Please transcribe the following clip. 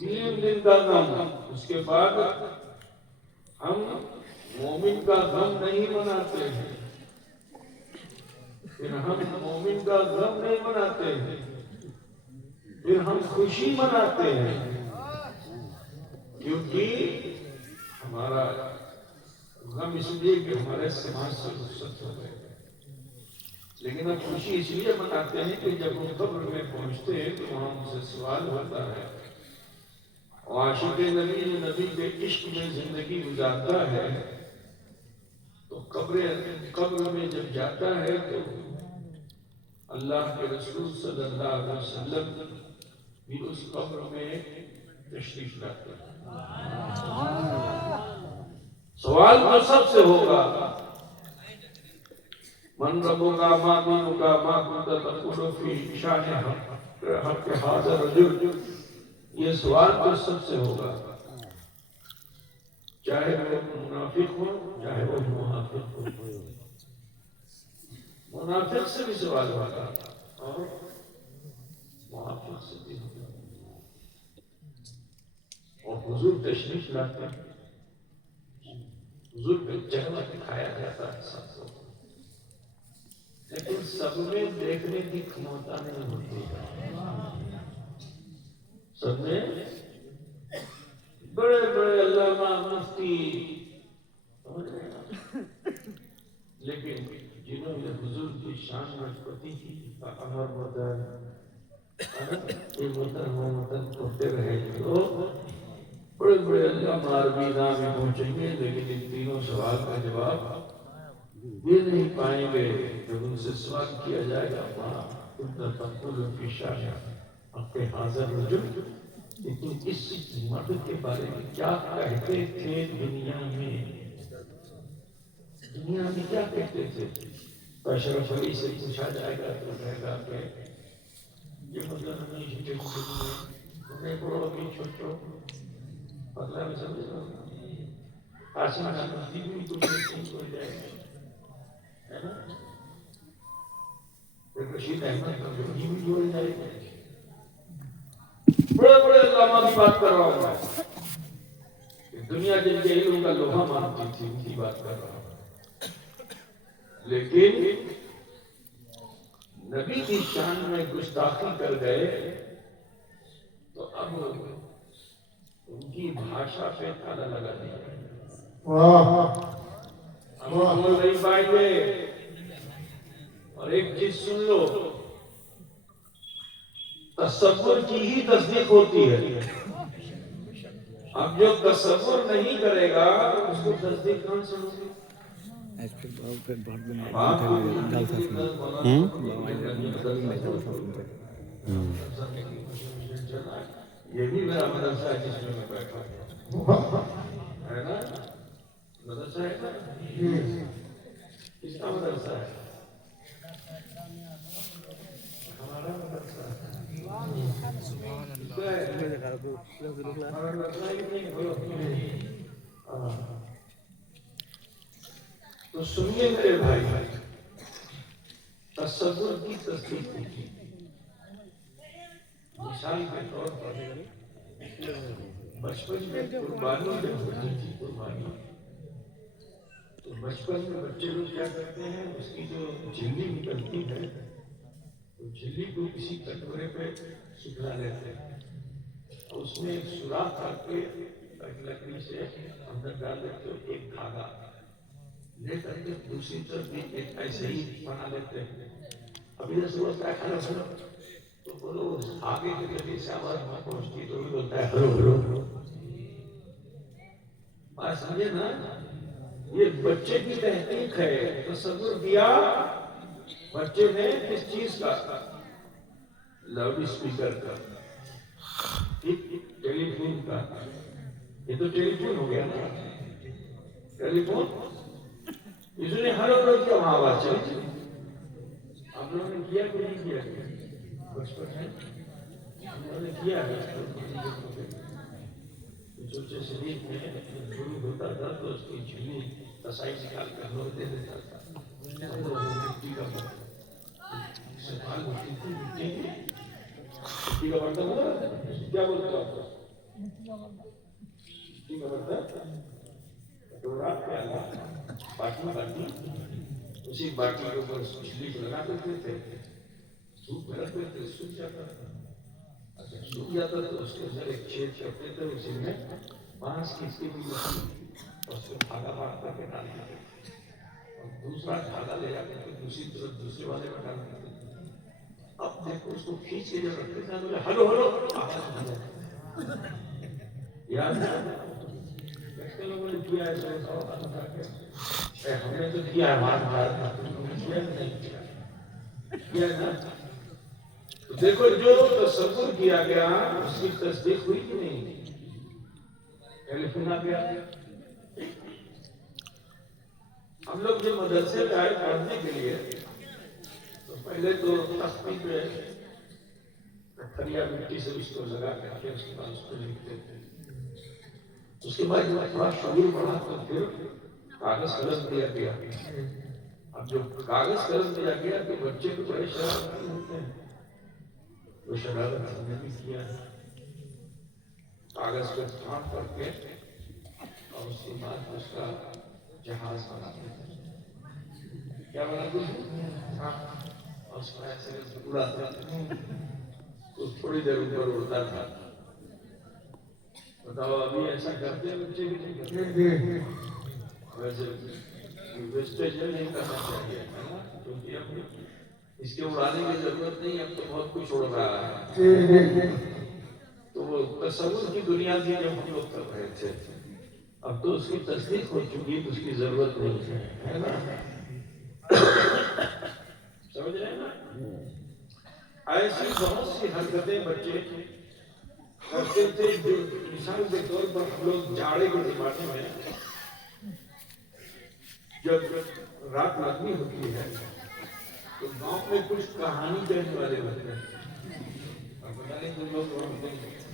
تین دن کا غم، اس کے بعد ہم مومن کا غم نہیں مناتے ہیں، پھر ہم مومن کا غم نہیں مناتے ہیں، پھر ہم خوشی مناتے ہیں، کیونکہ ہمارا غم اس لیے کہ ہمارے سماج سے رخصت ہو گئے، لیکن ہم خوشی اس لیے مناتے ہیں کہ جب ہم قبر میں پہنچتے ہیں تو وہاں ہم سے سوال ہوتا ہے، عاشق نبی جو نبی کے عشق میں زندگی گزارتا ہے تو قبر میں جب جاتا ہے تو اللہ کے رسول صلی اللہ علیہ وسلم بھی اس قبر میں تشریف لاتے ہیں۔ سوال تو سب سے ہوگا، من ربک ما دینک ما کنت تقول فی شان حق ھذا الرجل، یہ سوال تو سب سے ہوگا، چاہے وہ منافق ہو چاہے وہ محافظ ہو، منافق سے بھی سوال ہوگا اور محافظ سے بھی ہوگا، اور حضور تشریف لاتے ہیں، حضور پہ جلوہ دکھایا جاتا ہے سب کو، لیکن سب میں دیکھنے کی کھموتا نہیں ہوتی ہے، سب میں بڑے بڑے علامہ مفتی، لیکن جنہوں نے حضور کی شان میں پتی کی امر مدن یہ مدن کرتے رہے تو بڑے بڑے علامہ عربی نامی پہنچیں گے، لیکن ان تینوں سوال کا جواب یہ نہیں پائیں گے جب ان سے سوال کیا جائے گا وہاں کنت تقول فی شان حق ھذا الرجل، لیکن اس مرد کے بارے میں کیا کہتے تھے دنیا میں کیا کہتے تھے؟ اشرف علی سے پوچھا جائے گا تو کہے گا کہ یہ مطلب نہیں ہے انہیں بڑوں کی چھوٹوں مطلب میں سمجھ رہا ہوں آسمان آسمان بھی کچھ نہیں ہو جائے گا، ہے نا؟ پھر رشید احمد کا بھی ہو جائے گا، بڑے بڑے علامہ کی بات کر رہا ہوں میں، دنیا جن کے علم کا لوہا مانتی تھی ان کی بات کر رہا ہوں، لیکن نبی کی شان میں گستاخی کر گئے تو اب ان کی بھاشا پہ تالا لگا دیا، ہم بول نہیں پائیں گے، اور ایک چیز سن لو، تصور کی ہی تصدیق ہوتی ہے، اب جو تصور نہیں کرے گا اس کو تصدیق کون سے ہوگی؟ یہ بھی میرا مدرسہ ہے جس میں بیٹھا ہے نا، مدرسہ ہے نا، کس کا مدرسہ ہے؟ ہمارا مدرسہ ہے، تو سنیے میرے بھائی، تصور کی تصدیق کی مثال کے طور پر بچپن میں قربانی جب ہوتی تھی، قربانی تو بچپن میں بچے لوگ کیا کرتے ہیں، اس کی جو جھلی نکلتی ہے تو جھلی کو کسی کٹورے پہ سکھلا لیتے ہیں اور اس میں ایک سوراخ کر کے ایک لکڑی سے اندر ڈال دیتے ہیں، ایک دھاگا لے کر کے دوسری طرف بھی ایک ایسے ہی بنا لیتے ہیں، اب ادھر سے بولتا ہے ہلو ہلو تو بولو آگے کے ذریعے سے آواز وہاں پہنچتی تو بھی بولتا ہے ہلو ہلو، بات سمجھے نا؟ یہ بچے کی تحقیق ہے، تصور کیا بچے نے کس چیز کا؟ لاؤڈ اسپیکر کا، ٹیلی فون کا، یہ تو ٹیلی فون ہو گیا نا، ٹیلی فون اس نے ہلو ہلو کیا وہاں آواز چلی، آپ لوگوں نے کیا کہ نہیں کیا؟ بچپن میں ہم لوگوں نے کیا چوچے شریف میں شروع ہوتا تھا تو اس کی جھلی تسائی نکال کر ہم لوگ دے دیتا تھا، ہم لوگ مٹی کا سفال ہوتی تھی، مٹی کا برتن ہوتا کیا بولتا کٹورا پیالہ باٹی اسی باٹی کے اوپر بجلی کو لگا دیتے تھے، دھوپ میں رکھ دیتے، سوکھ جاتا تھا. اچھا سوکھ جاتا تو اس کے اندر ایک چھید کرتے تھے، اسی میں بانس کی ہوئی مچھلی اور اس کو دھاگا باندھ کر کے ڈال دیتے اور دوسرا دھاگا لے جا کے دوسری طرف دوسرے والے میں ڈال دیتے. اب دیکھو اس کو کھینچ کے جب رکھتے تھے بولے ہلو ہلو آواز نہیں آتی. یاد ہے لوگوں نے کیا ہے، ہم نے تو کیا ہے، کیا نا. تو دیکھو جو تصور کیا گیا اس کی تصدیق ہوئی کہ نہیں؟ پہلے سنا گیا. ہم لوگ جو مدرسے میں آئے پڑھنے کے لیے تو پہلے تو تختی پہ پتھریا مٹی سے اس کو لگا کر کے اس کے بعد اس کو لکھتے تھے. اس کے بعد جب تھوڑا شعور بڑھا تو پھر کاغذ قلم دیا گیا. اب جو کاغذ قلم دیا گیا تو بچے کو بڑے شرارتی ہوتے ہیں، وہ شرارت ہم نے بھی کیا ہے. کاغذ کو پھاڑ کر کے اور اس کے بعد اس کا جہاز بناتے ہیں. کیا بناتے ہیں؟ اور اس کو ایسے اڑاتے ہیں تو تھوڑی دیر اوپر اڑتا تھا. بتاؤ ابھی ایسا کرتے ہیں بچے بھی نہیں کرتے. ویسے ویسٹیج نہیں کرنا چاہیے کیونکہ اب اس کے اڑانے کی ضرورت نہیں، اب تو بہت کچھ اڑ رہا ہے. تو وہ تصور کی دنیا تھی جب ہم لوگ کر رہے تھے، اب تو اس کی تصدیق ہو چکی تو اس کی ضرورت نہیں ہے نا. سمجھ رہے ہیں نا؟ ایسی بہت سی حرکتیں بچے کرتے تھے جو مثال کے طور پر ہم لوگ جاڑے کے زمانے میں جب رات لگنی ہوتی ہے تو گاؤں میں کچھ کہانی کہنے والے ہوتے ہیں. اور پتہ نہیں تم لوگ